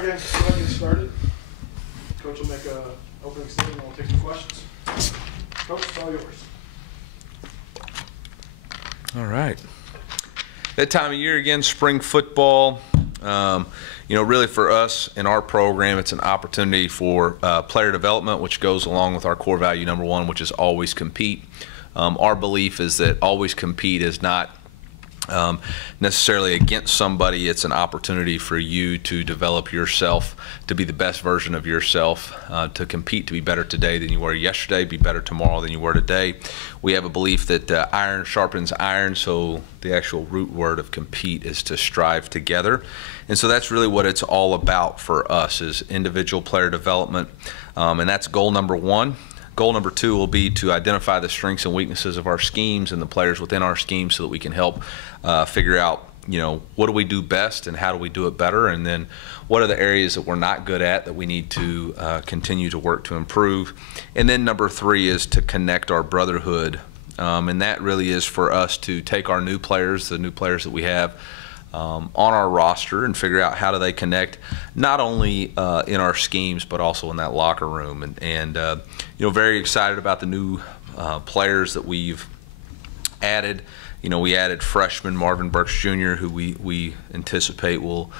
All right, guys, go ahead and get started. Coach will make an opening statement and we'll take some questions. Coach, it's all yours. All right. That time of year again, spring football. You know, really for us in our program, it's an opportunity for player development, which goes along with our core value number one, which is always compete. Our belief is that always compete is not necessarily against somebody. It's an opportunity for you to develop yourself, to be the best version of yourself, to compete, to be better today than you were yesterday, be better tomorrow than you were today. We have a belief that iron sharpens iron, so the actual root word of compete is to strive together. And so that's really what it's all about for us, is individual player development, and that's goal number one. Goal number two will be to identify the strengths and weaknesses of our schemes and the players within our scheme so that we can help figure out, you know, what do we do best and how do we do it better, and then what are the areas that we're not good at that we need to continue to work to improve. And then number three is to connect our brotherhood, and that really is for us to take our new players, the new players that we have on our roster, and figure out how do they connect, not only in our schemes but also in that locker room. And you know, very excited about the new players that we've added. You know, we added freshman Marvin Burks Jr., who we anticipate will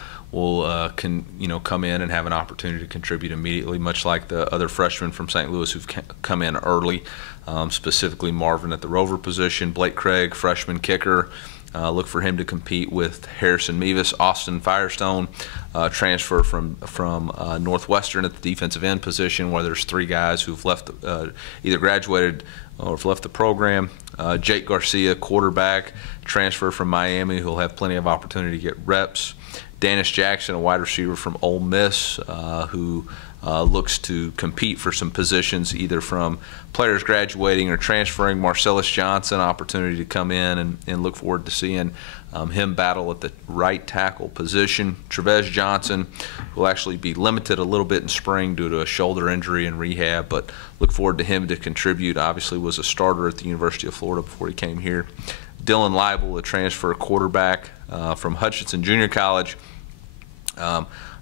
come in and have an opportunity to contribute immediately, much like the other freshmen from St. Louis who've come in early, specifically Marvin at the rover position, Blake Craig, freshman kicker. Look for him to compete with Harrison Mevis. Austin Firestone, transfer from Northwestern at the defensive end position, where there's three guys who've left, either graduated or have left the program. Jake Garcia, quarterback, transfer from Miami, who'll have plenty of opportunity to get reps. Danis Jackson, a wide receiver from Ole Miss, who looks to compete for some positions either from players graduating or transferring. Marcellus Johnson, opportunity to come in and look forward to seeing him battle at the right tackle position. Trevez Johnson will actually be limited a little bit in spring due to a shoulder injury and rehab, but look forward to him to contribute. Obviously was a starter at the University of Florida before he came here. Dylan Leibel, a transfer quarterback from Hutchinson Junior College.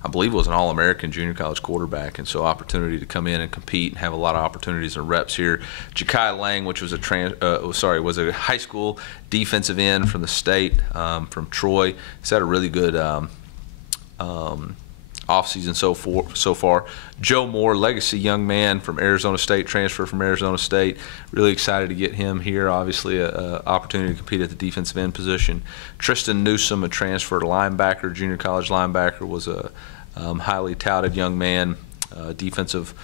I believe was an All-American junior college quarterback, and so opportunity to come in and compete and have a lot of opportunities and reps here. Ja'Kai Lang, which was was a high school defensive end from the state, from Troy. He's had a really good offseason so far. Joe Moore, legacy young man from Arizona State, transfer from Arizona State. Really excited to get him here. Obviously, an opportunity to compete at the defensive end position. Tristan Newsome, a transfer to linebacker, junior college linebacker, was a highly touted young man, defensive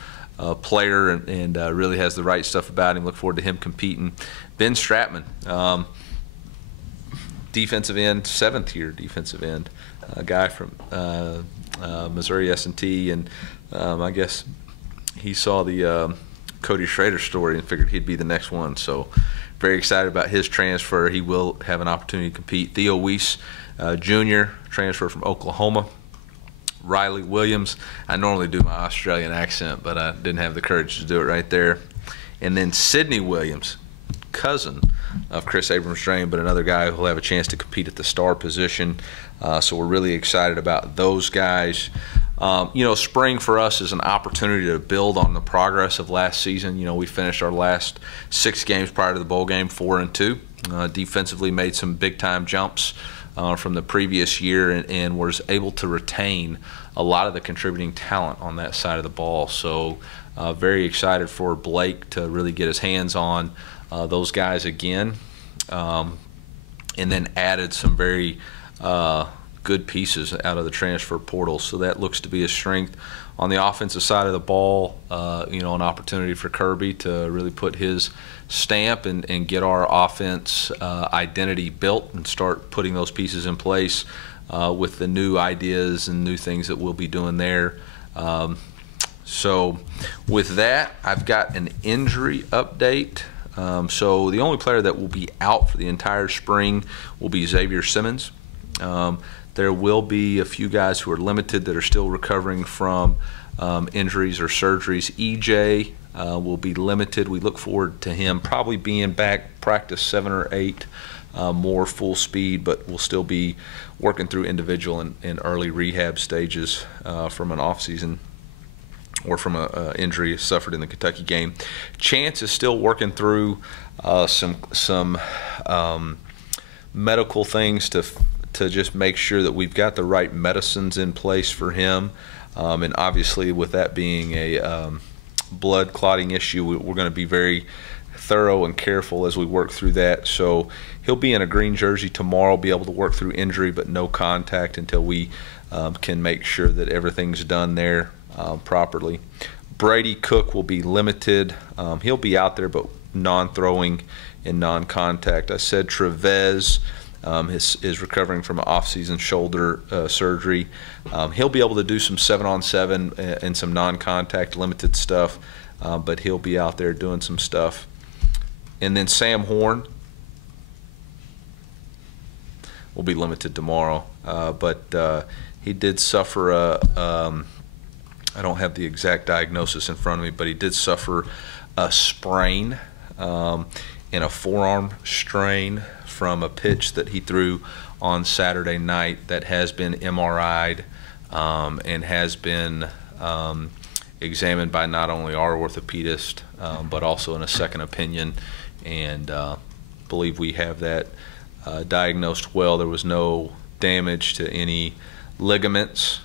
player, and really has the right stuff about him. Look forward to him competing. Ben Stratman, defensive end, seventh-year defensive end, a guy from Missouri S&T, and I guess he saw the Cody Schrader story and figured he'd be the next one. So very excited about his transfer. He will have an opportunity to compete. Theo Weiss, Jr., transfer from Oklahoma. Riley Williams, I normally do my Australian accent, but I didn't have the courage to do it right there. And then Sidney Williams, cousin of Chris Abrams-Drain, but another guy who will have a chance to compete at the star position. So we're really excited about those guys. You know, spring for us is an opportunity to build on the progress of last season. You know, we finished our last 6 games prior to the bowl game 4-2. Defensively made some big-time jumps from the previous year, and was able to retain a lot of the contributing talent on that side of the ball. So very excited for Blake to really get his hands on those guys again, and then added some very good pieces out of the transfer portal. So that looks to be a strength. On the offensive side of the ball, you know, an opportunity for Kirby to really put his stamp and get our offense identity built and start putting those pieces in place with the new ideas and new things that we'll be doing there. So with that, I've got an injury update. So the only player that will be out for the entire spring will be Xavier Simmons. There will be a few guys who are limited that are still recovering from injuries or surgeries. EJ will be limited. We look forward to him probably being back practice 7 or 8 more full speed, but we'll still be working through individual and early rehab stages from an off-season or from an injury suffered in the Kentucky game. Chance is still working through some medical things to just make sure that we've got the right medicines in place for him. And obviously, with that being a blood clotting issue, we're going to be very thorough and careful as we work through that. So he'll be in a green jersey tomorrow, be able to work through injury, but no contact until we can make sure that everything's done there properly. Brady Cook will be limited. He'll be out there, but non-throwing and non-contact. I said Trevez is recovering from an off-season shoulder surgery. He'll be able to do some 7-on-7 and some non-contact limited stuff, but he'll be out there doing some stuff. And then Sam Horn will be limited tomorrow, but he did suffer I don't have the exact diagnosis in front of me, but he did suffer a sprain and a forearm strain from a pitch that he threw on Saturday night that has been MRI'd and has been examined by not only our orthopedist but also in a second opinion, and believe we have that diagnosed well. There was no damage to any ligaments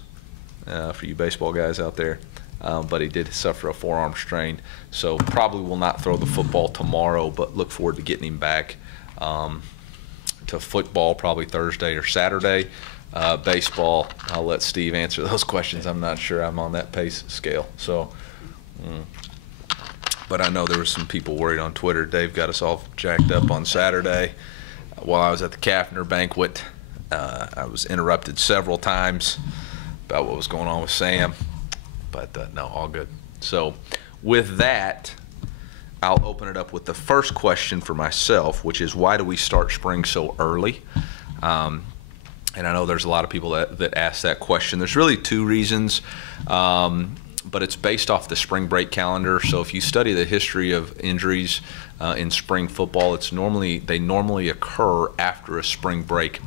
for you baseball guys out there, but he did suffer a forearm strain, so probably will not throw the football tomorrow, but look forward to getting him back to football probably Thursday or Saturday. Baseball, I'll let Steve answer those questions. I'm not sure I'm on that pace scale. So, but I know there were some people worried on Twitter. Dave got us all jacked up on Saturday while I was at the Kaffner banquet. I was interrupted several times about what was going on with Sam, but no, all good. So with that, I'll open it up with the first question for myself, which is, why do we start spring so early? And I know there's a lot of people that ask that question. There's really two reasons, but it's based off the spring break calendar. So if you study the history of injuries in spring football, they normally occur after a spring break,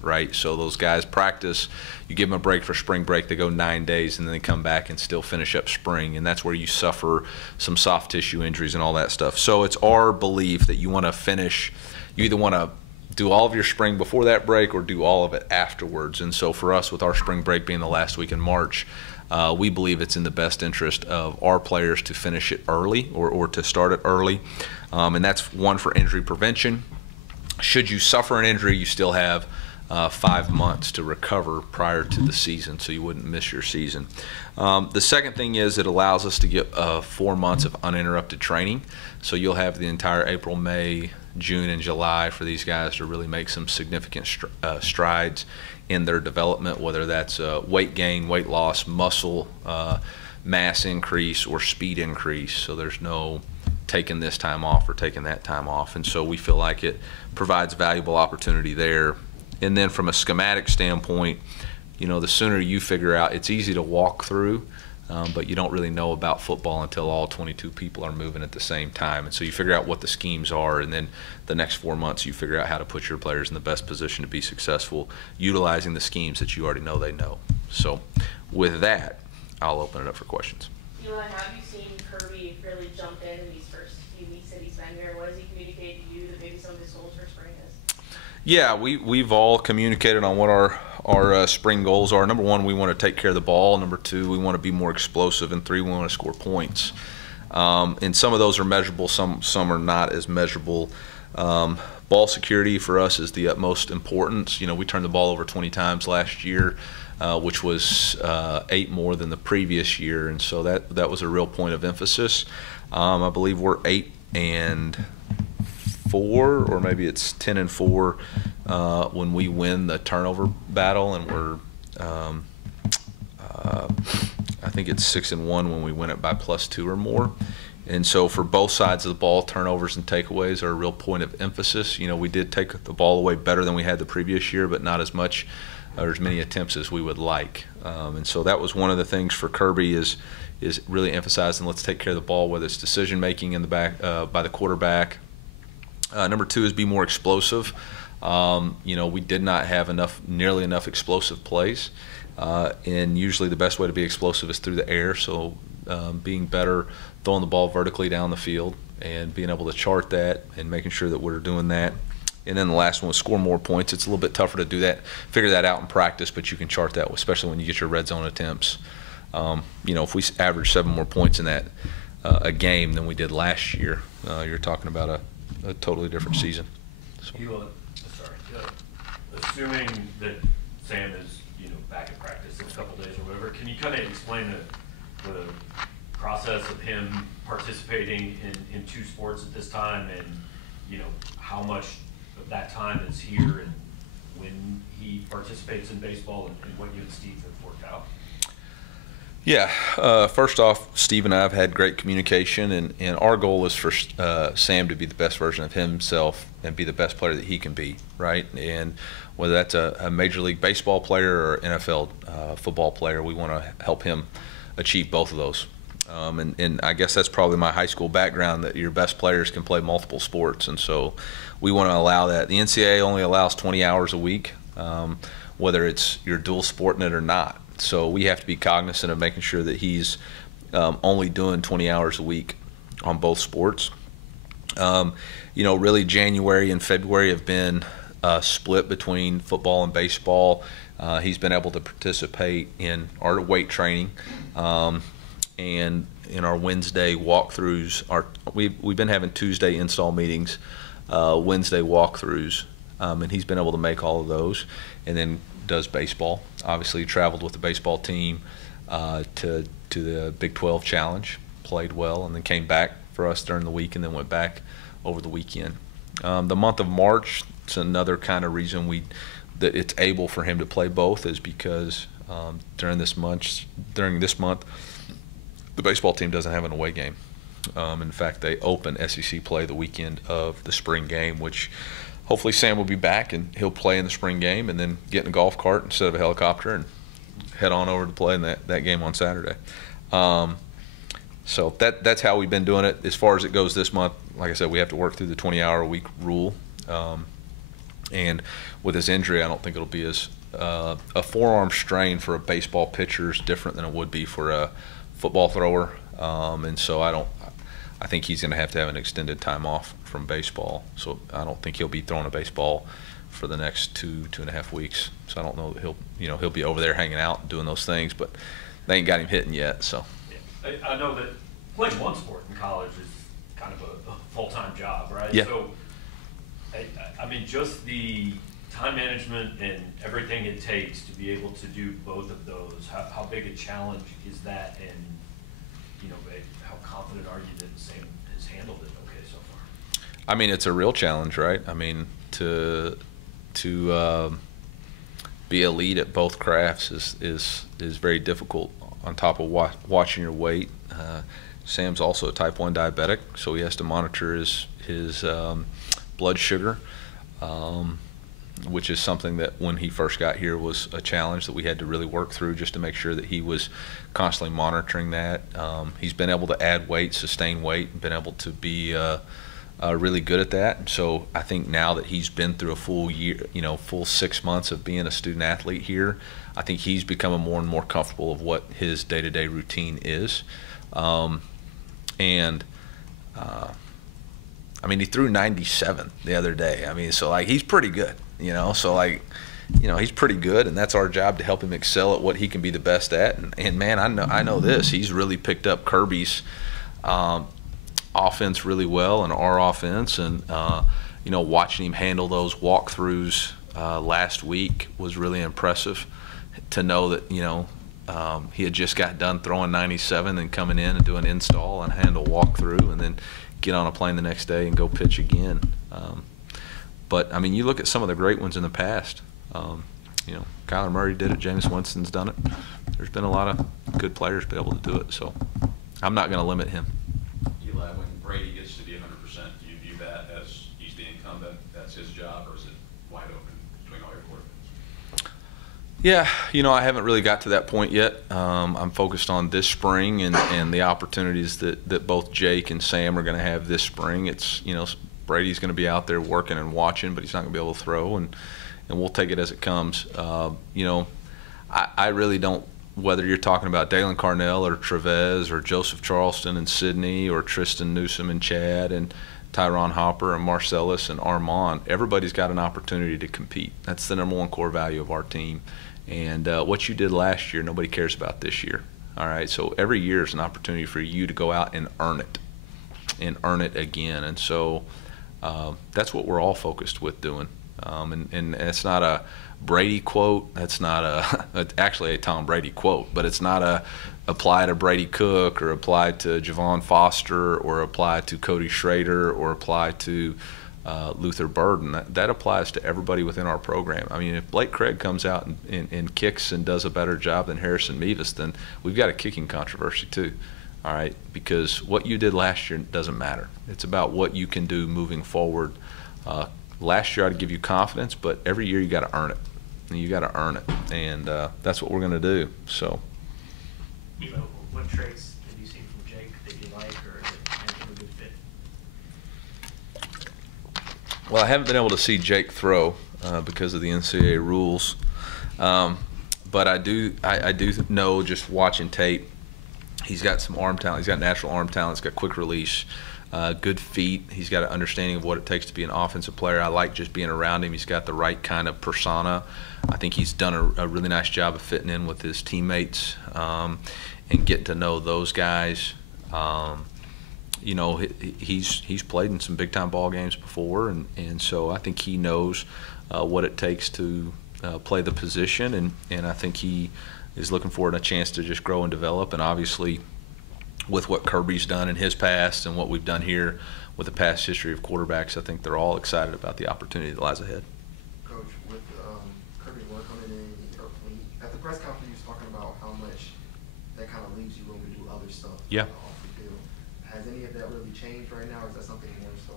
right? So those guys practice, you give them a break for spring break, they go 9 days, and then they come back and still finish up spring, and that's where you suffer some soft tissue injuries and all that stuff. So it's our belief that you want to finish, you either want to do all of your spring before that break or do all of it afterwards. And so for us, with our spring break being the last week in March, we believe it's in the best interest of our players to finish it early or to start it early. And that's one, for injury prevention. Should you suffer an injury, you still have 5 months to recover prior to the season, so you wouldn't miss your season. The second thing is it allows us to get 4 months of uninterrupted training. So you'll have the entire April, May, June, and July for these guys to really make some significant strides in their development, whether that's weight gain, weight loss, muscle mass increase, or speed increase. So there's no taking this time off or taking that time off. And so we feel like it provides valuable opportunity there. And then from a schematic standpoint, you know, the sooner you figure out, it's easy to walk through, but you don't really know about football until all 22 people are moving at the same time. And so you figure out what the schemes are, and then the next 4 months you figure out how to put your players in the best position to be successful, utilizing the schemes that you already know they know. So with that, I'll open it up for questions. Eli, how have you seen Kirby really jump in these first few weeks that he's been here? What has he communicated to you that maybe some of his goals for spring is? Yeah, we've all communicated on what our spring goals are. Number one, we want to take care of the ball. Number two, we want to be more explosive. And three, we want to score points. And some of those are measurable, some are not as measurable. Ball security for us is the utmost importance. You know, we turned the ball over 20 times last year, which was 8 more than the previous year, and so that was a real point of emphasis. I believe we're 8-4, or maybe it's 10-4 when we win the turnover battle, and we're I think it's 6-1 when we win it by +2 or more. And so for both sides of the ball, turnovers and takeaways are a real point of emphasis. You know, we did take the ball away better than we had the previous year, but not as much or as many attempts as we would like. And so that was one of the things for Kirby is really emphasizing, let's take care of the ball, whether it's decision making in the back by the quarterback, Number 2 is be more explosive. We did not have nearly enough explosive plays, and usually the best way to be explosive is through the air. So being better throwing the ball vertically down the field and being able to chart that and making sure that we're doing that. And then the last one was score more points. It's a little bit tougher to do that, figure that out in practice, but you can chart that, especially when you get your red zone attempts. If we average 7 more points in that a game than we did last year, you're talking about a totally different season. So. Assuming that Sam is back in practice in a couple days or whatever, can you kind of explain the process of him participating in 2 sports at this time, and how much of that time is here and when he participates in baseball, and what you and Steve have worked out? Yeah, first off, Steve and I have had great communication, and our goal is for Sam to be the best version of himself and be the best player that he can be, right? And whether that's a Major League Baseball player or NFL football player, we want to help him achieve both of those. And I guess that's probably my high school background, that your best players can play multiple sports, and so we want to allow that. The NCAA only allows 20 hours a week, whether it's you're dual sporting it or not. So we have to be cognizant of making sure that he's only doing 20 hours a week on both sports. Really January and February have been split between football and baseball. He's been able to participate in our weight training and in our Wednesday walkthroughs. We've been having Tuesday install meetings, Wednesday walkthroughs, and he's been able to make all of those, and then does baseball. Obviously, he traveled with the baseball team to the Big 12 Challenge, played well, and then came back for us during the week, and then went back over the weekend. The month of March, it's another kind of reason that it's able for him to play both, is because during this month, the baseball team doesn't have an away game. In fact, they open SEC play the weekend of the spring game, which hopefully Sam will be back and he'll play in the spring game, and then get in a golf cart instead of a helicopter and head on over to play in that game on Saturday. So that's how we've been doing it. As far as it goes this month, like I said, we have to work through the 20-hour-a-week rule. And with his injury, I don't think it'll be as a forearm strain for a baseball pitcher is different than it would be for a football thrower. And so I think he's going to have an extended time off from baseball. So I don't think he'll be throwing a baseball for the next 2.5 weeks. So I don't know that he'll be over there hanging out and doing those things, but they ain't got him hitting yet. So yeah. I know that playing one sport in college is kind of a full-time job, right? Yeah. So I mean, just the time management and everything it takes to be able to do both of those. How big a challenge is that, and how confident are you that Sam has handled it okay so far? I mean, it's a real challenge, right? I mean, to be elite at both crafts is very difficult. On top of watching your weight, Sam's also a type 1 diabetic, so he has to monitor his blood sugar, which is something that when he first got here was a challenge that we had to really work through, just to make sure that he was constantly monitoring that. He's been able to add weight, sustain weight, and been able to be really good at that. And so I think now that he's been through a full year, full 6 months of being a student athlete here, I think he's becoming more and more comfortable of what his day-to-day routine is. I mean, he threw 97 the other day. I mean, so like he's pretty good, So like, he's pretty good, and that's our job to help him excel at what he can be the best at. And man, I know this. He's really picked up Kirby's offense really well, and our offense, and watching him handle those walkthroughs last week was really impressive. To know that he had just got done throwing 97 and coming in and doing install and handle walkthrough, and then get on a plane the next day and go pitch again. But I mean, you look at some of the great ones in the past. Kyler Murray did it. Jameis Winston's done it. There's been a lot of good players be able to do it. So I'm not going to limit him. Eli, when Brady gets to be 100%, do you view that as he's the incumbent, that's his job, or is it wide open between all your quarterbacks? Yeah, I haven't really got to that point yet. I'm focused on this spring and the opportunities that both Jake and Sam are going to have this spring. It's, Brady's going to be out there working and watching, but he's not going to be able to throw, and we'll take it as it comes. You know, I really don't, whether you're talking about Dalen Carnell or Trevez or Joseph Charleston and Sydney or Tristan Newsom and Chad and Tyron Hopper and Marcellus and Armand, everybody's got an opportunity to compete. That's the #1 core value of our team. And what you did last year, nobody cares about this year. All right, so every year is an opportunity for you to go out and earn it again. And so that's what we're all focused with doing. And it's not a Brady quote. That's not it's actually a Tom Brady quote, but it's not a apply to Brady Cook or apply to Javon Foster or apply to Cody Schrader or apply to Luther Burden. That applies to everybody within our program. I mean, if Blake Craig comes out and kicks and does a better job than Harrison Mevis, then we've got a kicking controversy too. All right, because what you did last year doesn't matter. It's about what you can do moving forward. Last year I'd give you confidence, but every year you got to earn it. You got to earn it, and that's what we're going to do. So. Eli, what traits have you seen from Jake that you like, or is it making a good fit? Well, I haven't been able to see Jake throw because of the NCAA rules, but I do know, just watching tape, he's got some arm talent. He's got natural arm talent. He's got quick release, good feet. He's got an understanding of what it takes to be an offensive player. I like just being around him. He's got the right kind of persona. I think he's done a really nice job of fitting in with his teammates and getting to know those guys. You know, he's played in some big-time ball games before, and so I think he knows what it takes to play the position, and I think he is looking forward to a chance to just grow and develop. And obviously, with what Kirby's done in his past and what we've done here with the past history of quarterbacks, I think they're all excited about the opportunity that lies ahead. Coach, with Kirby work coming in, at the press conference, he was talking about how much that kind of leaves you room to do other stuff. Yeah. Off the field. Has any of that really changed right now, or is that something more so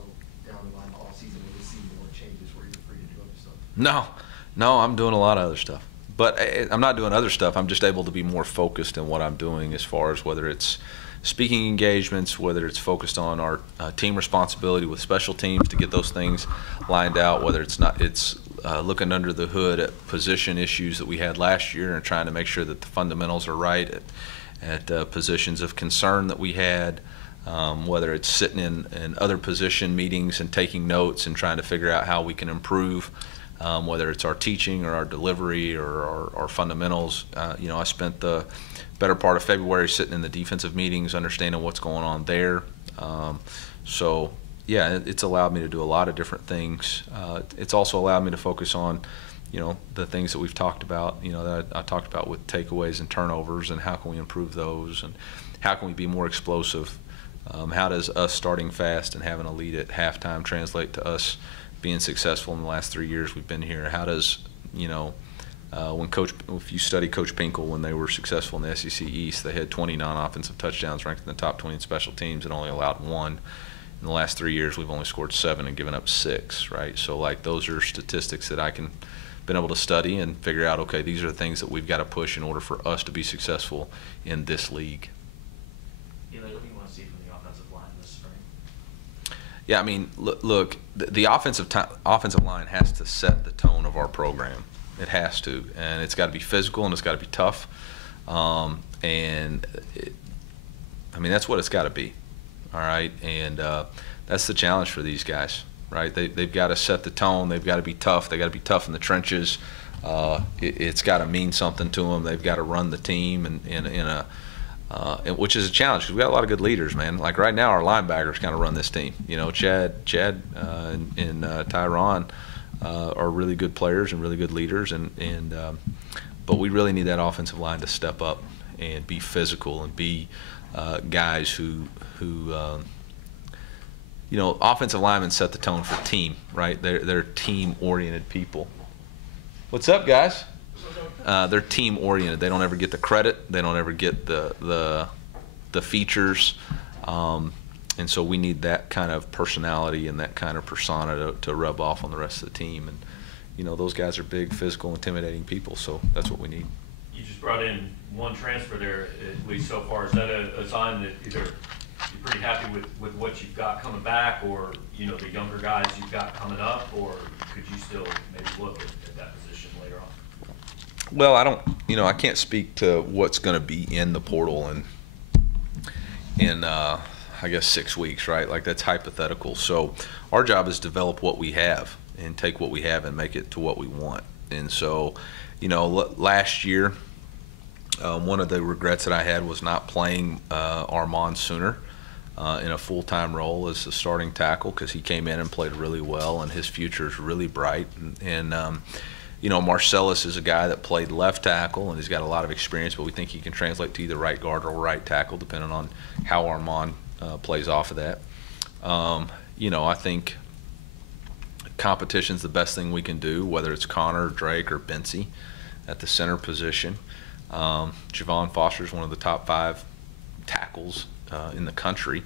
down the line all season when we see more changes where you're free to do other stuff? No, I'm doing a lot of other stuff. But I'm not doing other stuff. I'm just able to be more focused in what I'm doing, as far as whether it's speaking engagements, whether it's focused on our team responsibility with special teams to get those things lined out, whether it's looking under the hood at position issues that we had last year and trying to make sure that the fundamentals are right at positions of concern that we had, whether it's sitting in other position meetings and taking notes and trying to figure out how we can improve. Whether it's our teaching or our delivery or our fundamentals. You know, I spent the better part of February sitting in the defensive meetings, understanding what's going on there. So, yeah, it's allowed me to do a lot of different things. It's also allowed me to focus on, you know, the things that we've talked about, you know, that I talked about with takeaways and turnovers, and how can we improve those, and how can we be more explosive. How does us starting fast and having a lead at halftime translate to us being successful in the last 3 years we've been here? How does, you know, if you study Coach Pinkel, when they were successful in the SEC East, they had 20 non-offensive touchdowns, ranked in the top 20 in special teams, and only allowed 1. In the last 3 years, we've only scored 7 and given up 6, right? So, like, those are statistics that I been able to study and figure out, okay, these are the things that we've got to push in order for us to be successful in this league. Eli, what do you want to see from the offensive line this spring? Yeah, I mean, look, the offensive line has to set the tone of our program. It has to, and it's got to be physical and it's got to be tough. I mean, that's what it's got to be, all right? And that's the challenge for these guys, right? They've got to set the tone. They've got to be tough. They've got to be tough in the trenches. It's got to mean something to them. They've got to run the team which is a challenge, because we've got a lot of good leaders, man. Like right now, our linebackers kind of run this team. You know, Chad and Tyron are really good players and really good leaders, but we really need that offensive line to step up and be physical and be guys who you know, offensive linemen set the tone for team, right? They're team-oriented people. What's up, guys? They're team-oriented. They don't ever get the credit. They don't ever get the features. And so we need that kind of personality and that kind of persona to rub off on the rest of the team. And, you know, those guys are big, physical, intimidating people, so that's what we need. You just brought in one transfer there, at least so far. Is that a sign that either you pretty happy with what you've got coming back, or, you know, the younger guys you've got coming up, or could you still maybe look at that position later on? Well, I can't speak to what's going to be in the portal in I guess 6 weeks, right? Like, that's hypothetical. So our job is to develop what we have and take what we have and make it to what we want. And so, you know, last year, one of the regrets that I had was not playing Armand sooner in a full-time role as a starting tackle, because he came in and played really well, and his future is really bright. And you know, Marcellus is a guy that played left tackle, and he's got a lot of experience, but we think he can translate to either right guard or right tackle, depending on how Armand plays off of that. You know, I think competition's the best thing we can do, whether it's Connor, Drake, or Bency at the center position. Javon Foster is one of the top 5 tackles in the country,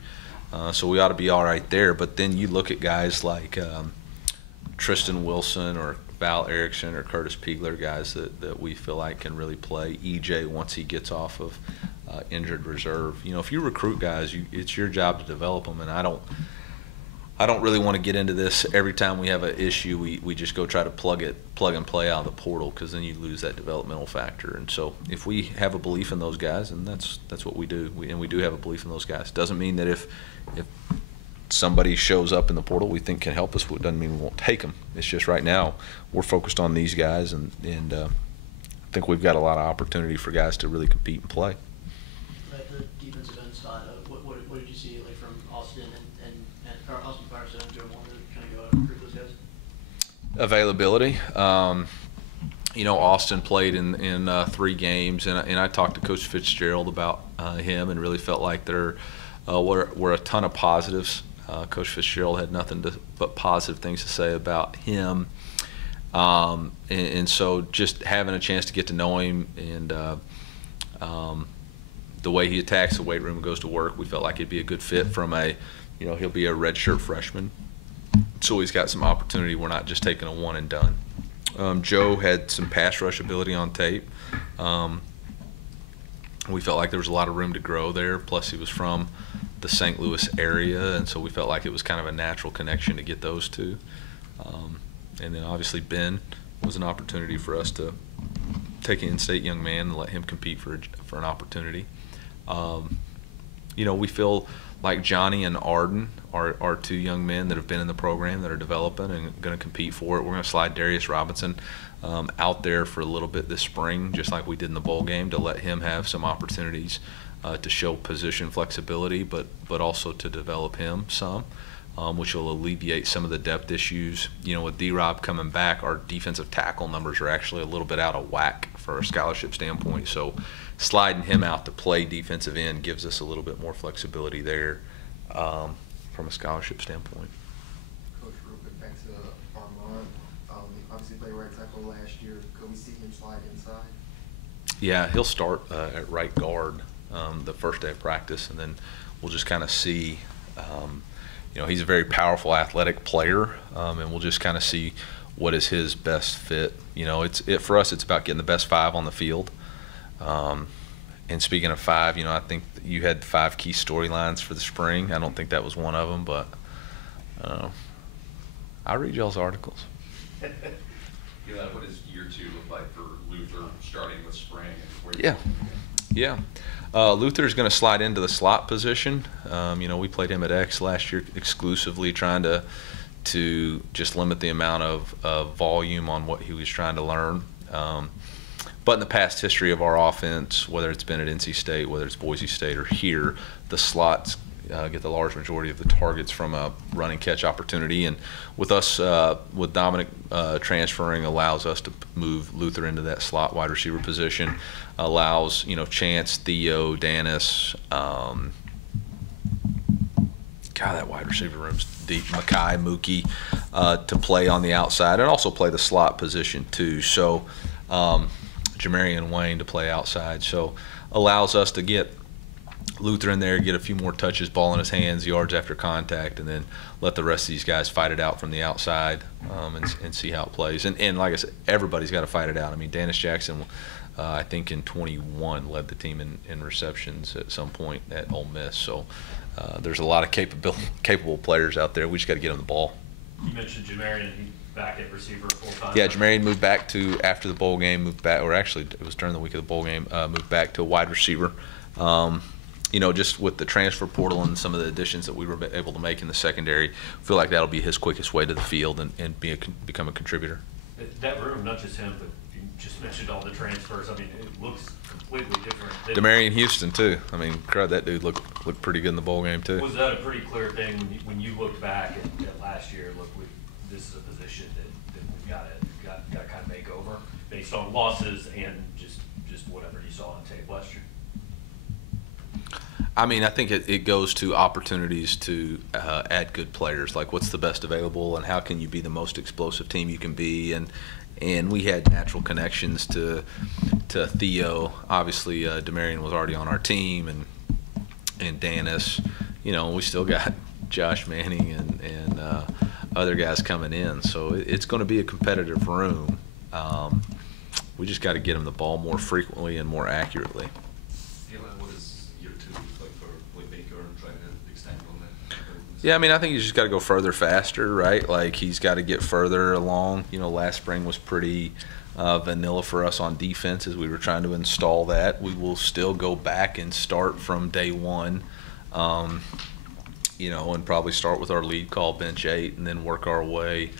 so we ought to be all right there. But then you look at guys like Tristan Wilson or Val Erickson or Curtis Piegler, guys that we feel like can really play. EJ, once he gets off of injured reserve. You know, if you recruit guys, it's your job to develop them, and I don't really want to get into this. Every time we have an issue, we just go try to plug and play out of the portal, because then you lose that developmental factor. And so if we have a belief in those guys, and that's what we do, and we do have a belief in those guys. Doesn't mean that if somebody shows up in the portal we think can help us, it doesn't mean we won't take them. It's just right now we're focused on these guys, and I think we've got a lot of opportunity for guys to really compete and play. At the defensive end spot, what did you see, like, from Austin or Austin Firestone and Joe Moore to kind of go out and recruit those guys? Availability. You know, Austin played in 3 games, and I talked to Coach Fitzgerald about him, and really felt like there were a ton of positives. Coach Fitzgerald had nothing but positive things to say about him, and so just having a chance to get to know him, and the way he attacks the weight room and goes to work, we felt like he'd be a good fit from you know, he'll be a redshirt freshman, so he's got some opportunity. We're not just taking a one and done. Joe had some pass rush ability on tape. We felt like there was a lot of room to grow there, plus he was from the St. Louis area, and so we felt like it was kind of a natural connection to get those two. And then obviously Ben was an opportunity for us to take an in-state young man and let him compete for an opportunity. You know, we feel like Johnny and Arden are 2 young men that have been in the program that are developing and going to compete for it. We're going to slide Darius Robinson out there for a little bit this spring, just like we did in the bowl game, to let him have some opportunities to show position flexibility, but also to develop him some, which will alleviate some of the depth issues. You know, with D-Rob coming back, our defensive tackle numbers are actually a little bit out of whack for a scholarship standpoint, so sliding him out to play defensive end gives us a little bit more flexibility there from a scholarship standpoint. Coach, real quick, back to Armand. Obviously played right tackle last year. Could we see him slide inside? Yeah, he'll start at right guard the first day of practice, and then we'll just kind of see. You know, he's a very powerful, athletic player, and we'll just kind of see what is his best fit. You know, for us, it's about getting the best 5 on the field. And speaking of 5, you know, I think you had 5 key storylines for the spring. I don't think that was one of them, but I read y'all's articles. Eli, what does year 2 look like for Luther, starting with spring? And Yeah. Luther's going to slide into the slot position. You know, we played him at X last year exclusively, trying to just limit the amount of volume on what he was trying to learn. But in the past history of our offense, whether it's been at NC State, whether it's Boise State, or here, the slots get the large majority of the targets from a run and catch opportunity. And with us, with Dominic transferring, allows us to move Luther into that slot wide receiver position. Allows, you know, Chance, Theo, Danis, God, that wide receiver room's deep. Makai, Mookie, to play on the outside and also play the slot position too. So Jamarian Wayne to play outside. So allows us to get Luther in there, get a few more touches, ball in his hands, yards after contact, and then let the rest of these guys fight it out from the outside and see how it plays. And like I said, everybody's got to fight it out. I mean, Danis Jackson I think in 21 led the team in receptions at some point at Ole Miss. So there's a lot of capable players out there. We just got to get them the ball. You mentioned Jamarian, he's back at receiver full-time. Yeah, Jamarian moved back to, after the bowl game, moved back, or actually it was during the week of the bowl game, moved back to a wide receiver. You know, just with the transfer portal and some of the additions that we were able to make in the secondary, I feel like that'll be his quickest way to the field and become a contributor. That room, not just him, but you just mentioned all the transfers. I mean, it looks completely different. Demarion Houston too. I mean, crud, that dude looked pretty good in the bowl game too. Was that a pretty clear thing when you looked back at last year? Look, this is a position that we've got to kind of make over based on losses and just whatever you saw on tape last year. I mean, I think it goes to opportunities to add good players. Like, what's the best available, and how can you be the most explosive team you can be? And we had natural connections to Theo. Obviously, Demarion was already on our team, and Danis. You know, we still got Josh Manning and other guys coming in. So it's going to be a competitive room. We just got to get them the ball more frequently and more accurately. Yeah, I mean, I think he's just got to go further, faster, right? Like, he's got to get further along. You know, last spring was pretty vanilla for us on defense as we were trying to install that. We will still go back and start from day one, you know, and probably start with our lead call, bench 8, and then work our way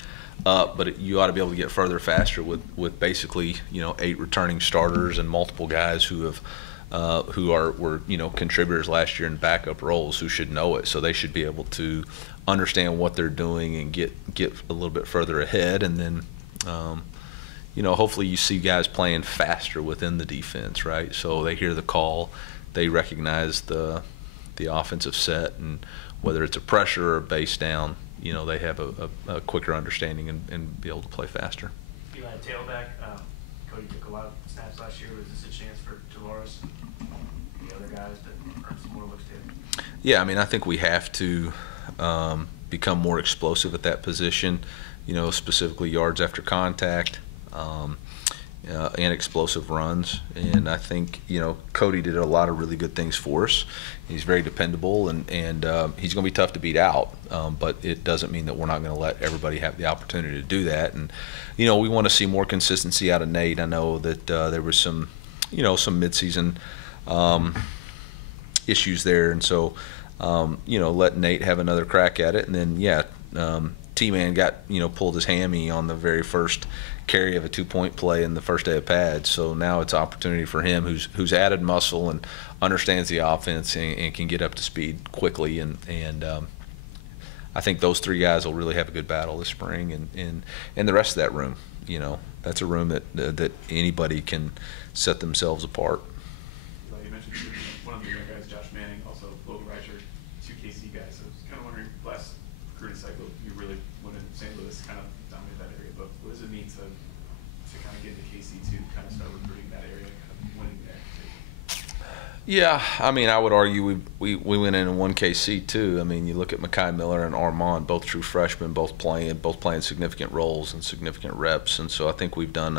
up. But you ought to be able to get further, faster with basically, you know, 8 returning starters and multiple guys who have were you know, contributors last year in backup roles who should know it, so they should be able to understand what they're doing and get a little bit further ahead. And then you know, hopefully you see guys playing faster within the defense, right? So they hear the call, they recognize the offensive set, and whether it's a pressure or a base down, you know, they have a quicker understanding and be able to play faster. Eli, tailback, Cody took a lot of snaps last year. Was this a chance for Dolores and the other guys to earn some more looks too? Yeah, I mean, I think we have to become more explosive at that position, you know, specifically yards after contact and explosive runs. And I think, you know, Cody did a lot of really good things for us. He's very dependable, and he's going to be tough to beat out, but it doesn't mean that we're not going to let everybody have the opportunity to do that. And, you know, we want to see more consistency out of Nate. I know that there was some, you know, some midseason issues there, and so, you know, let Nate have another crack at it. And then, yeah, T-Man got, you know, pulled his hammy on the very first carry of a 2-point play in the first day of pads. So now it's an opportunity for him, who's added muscle and understands the offense and can get up to speed quickly. And I think those 3 guys will really have a good battle this spring. And the rest of that room, you know, that's a room that anybody can set themselves apart. You mentioned one of the young guys, Josh Manning, also Logan Reicher, 2 KC guys. So I was kind of wondering, last recruiting cycle, you really went in St. Louis, kind of dominated that area. But what does it mean to kind of get into KC to kind of start recruiting that area, kind of winning there? Yeah, I mean, I would argue we went in and won KC too. I mean, you look at Mekhi Miller and Armand, both true freshmen, both playing significant roles and significant reps, and so I think we've done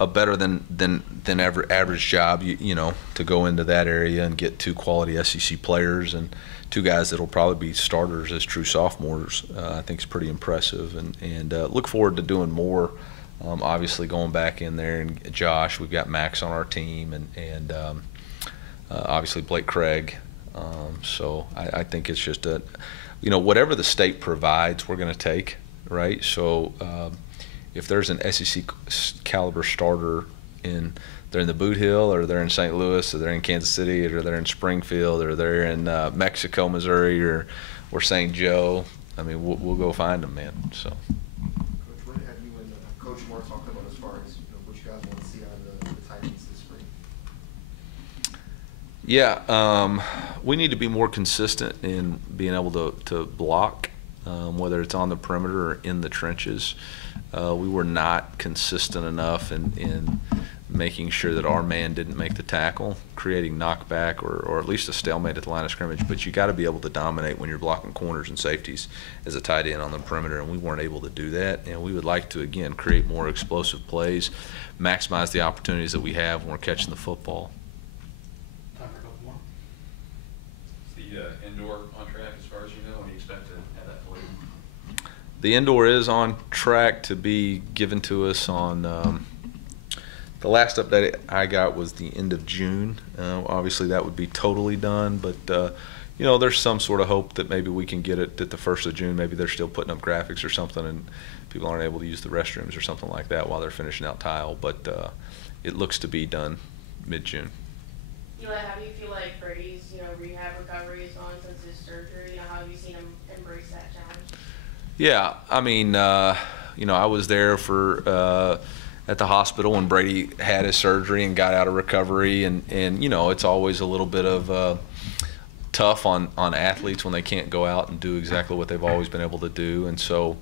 a better than ever average job, you know, to go into that area and get 2 quality SEC players and 2 guys that'll probably be starters as true sophomores. I think it's pretty impressive, and look forward to doing more. Obviously, going back in there, and Josh, we've got Max on our team, and obviously Blake Craig. So I think it's just you know, whatever the state provides, we're going to take, right? So if there's an SEC caliber starter they're in the Boot Hill, or they're in St. Louis, or they're in Kansas City, or they're in Springfield, or they're in Mexico, Missouri, or St. Joe, I mean, we'll go find them, man. So. Coach, what have you and Coach Moore talked about as far as, you know, what you guys want to see out of the Titans this spring? Yeah, we need to be more consistent in being able to block, whether it's on the perimeter or in the trenches. We were not consistent enough in making sure that our man didn't make the tackle, creating knockback or at least a stalemate at the line of scrimmage. But you got to be able to dominate when you're blocking corners and safeties as a tight end on the perimeter, and we weren't able to do that. And we would like to, again, create more explosive plays, maximize the opportunities that we have when we're catching the football. Time for a couple more. Is the indoor on track as far as you know? When do you expect to have that fully? The indoor is on track to be given to us on the last update I got was the end of June. Obviously, that would be totally done, but you know, there's some sort of hope that maybe we can get it at the 1st of June. Maybe they're still putting up graphics or something, and people aren't able to use the restrooms or something like that while they're finishing out tile. But it looks to be done mid-June. Eli, how do you feel like Brady's, rehab recovery is on since his surgery? How have you seen him embrace that challenge? Yeah, I mean, I was there for at the hospital when Brady had his surgery and got out of recovery, and it's always a little bit of tough on athletes when they can't go out and do exactly what they've always been able to do. And so,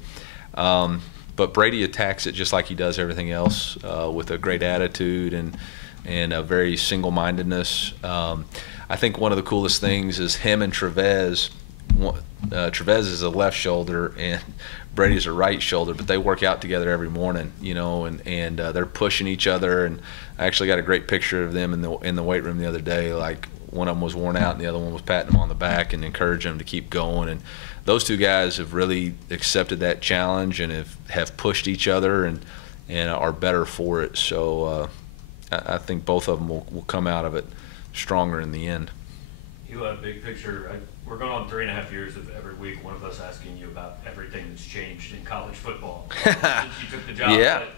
but Brady attacks it just like he does everything else, with a great attitude and a very single-mindedness. I think one of the coolest things is him and Trevez. Trevez is a left shoulder and Brady's a right shoulder, but they work out together every morning, and they're pushing each other. And I actually got a great picture of them in the weight room the other day. Like, one of them was worn out and the other one was patting him on the back and encouraging him to keep going. And those two guys have really accepted that challenge and have pushed each other and are better for it. So I think both of them will come out of it stronger in the end. Eli, big picture, we're going on 3.5 years of every week one of us asking you about everything that's changed in college football since you took the job.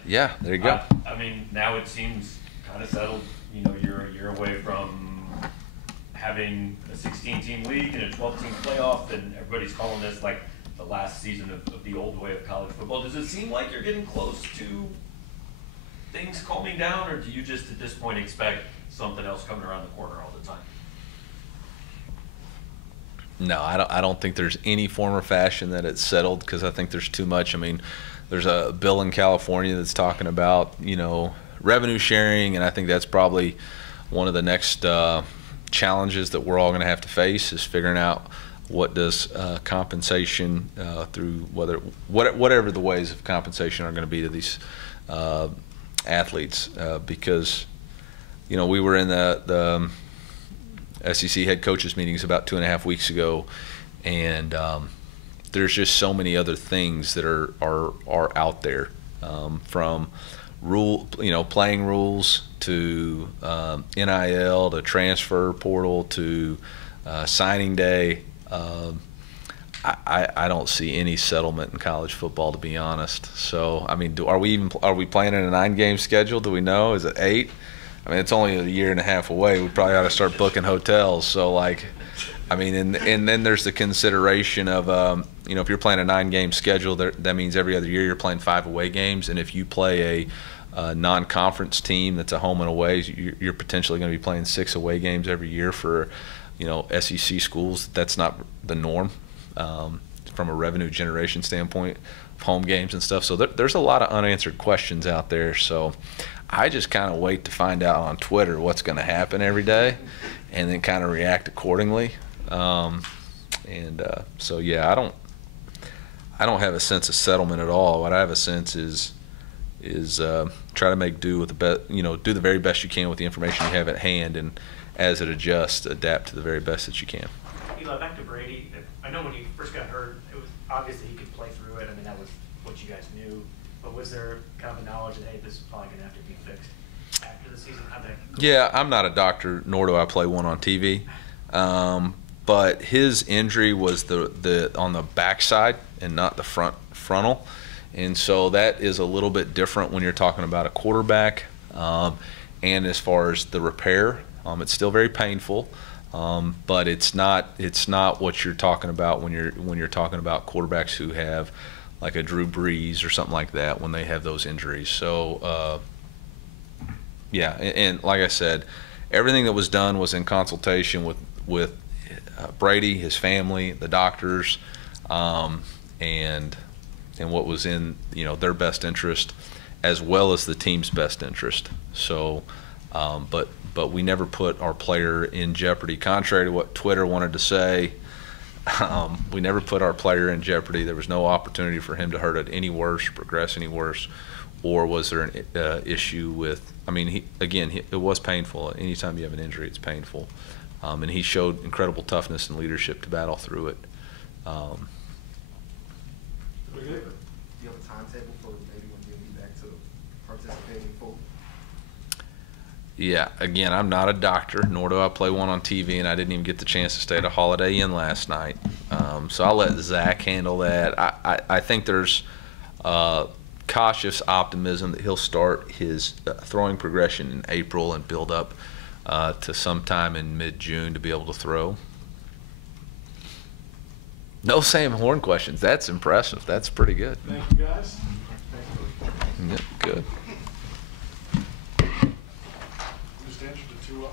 Yeah, there you go. I mean, now it seems kind of settled. You're a year away from having a 16-team league and a 12-team playoff, and everybody's calling this like the last season of the old way of college football. Does it seem like you're getting close to things calming down, or do you just at this point expect something else coming around the corner all the time? No, I don't think there's any form or fashion that it's settled, because I think there's too much. I mean, there's a bill in California that's talking about, revenue sharing, and I think that's probably one of the next challenges that we're all going to have to face, is figuring out what does compensation through whatever the ways of compensation are going to be to these athletes, because we were in the SEC head coaches meetings about 2.5 weeks ago, and there's just so many other things that are out there, from playing rules to NIL to transfer portal to signing day. I don't see any settlement in college football, to be honest. So I mean, are we playing in a 9-game schedule? Do we know? Is it 8? I mean, it's only a year and a half away. We probably ought to start booking hotels. So, like, I mean, and then there's the consideration of, if you're playing a 9-game schedule, that means every other year you're playing 5 away games. And if you play a non-conference team that's a home and away, you're potentially going to be playing 6 away games every year for, SEC schools. That's not the norm from a revenue generation standpoint of home games and stuff. So there's a lot of unanswered questions out there. So I just kind of wait to find out on Twitter what's going to happen every day, and then kind of react accordingly. So yeah, I don't have a sense of settlement at all. What I have a sense is try to make do with the best, do the very best you can with the information you have at hand, and as it adjusts, adapt to the very best that you can. Eli, back to Brady. I know when he first got hurt, it was obvious that he could play through it. I mean, that was what you guys knew. But was there kind of a knowledge that, hey, this is probably going to have to be fixed after the season? Yeah, I'm not a doctor, nor do I play one on TV. But his injury was the on the backside and not the frontal, and so that is a little bit different when you're talking about a quarterback. And as far as the repair, it's still very painful, but it's not what you're talking about when you're talking about quarterbacks who have like a Drew Brees or something like that when they have those injuries. So yeah, and like I said, everything that was done was in consultation with Brady, his family, the doctors, and what was in their best interest as well as the team's best interest. So, but we never put our player in jeopardy. Contrary to what Twitter wanted to say, we never put our player in jeopardy. There was no opportunity for him to hurt it any worse, progress any worse, or was there an issue with, I mean, it was painful. Anytime you have an injury, it's painful. And he showed incredible toughness and leadership to battle through it. Do you have a timetable for maybe when you'll be back to participating fully? Yeah, again, I'm not a doctor, nor do I play one on TV, and I didn't even get the chance to stay at a Holiday Inn last night. So I'll let Zach handle that. I think there's cautious optimism that he'll start his throwing progression in April and build up to sometime in mid-June to be able to throw. No Sam Horn questions. That's impressive. That's pretty good. Thank you, guys. Yeah, good. Just answered the 2-0.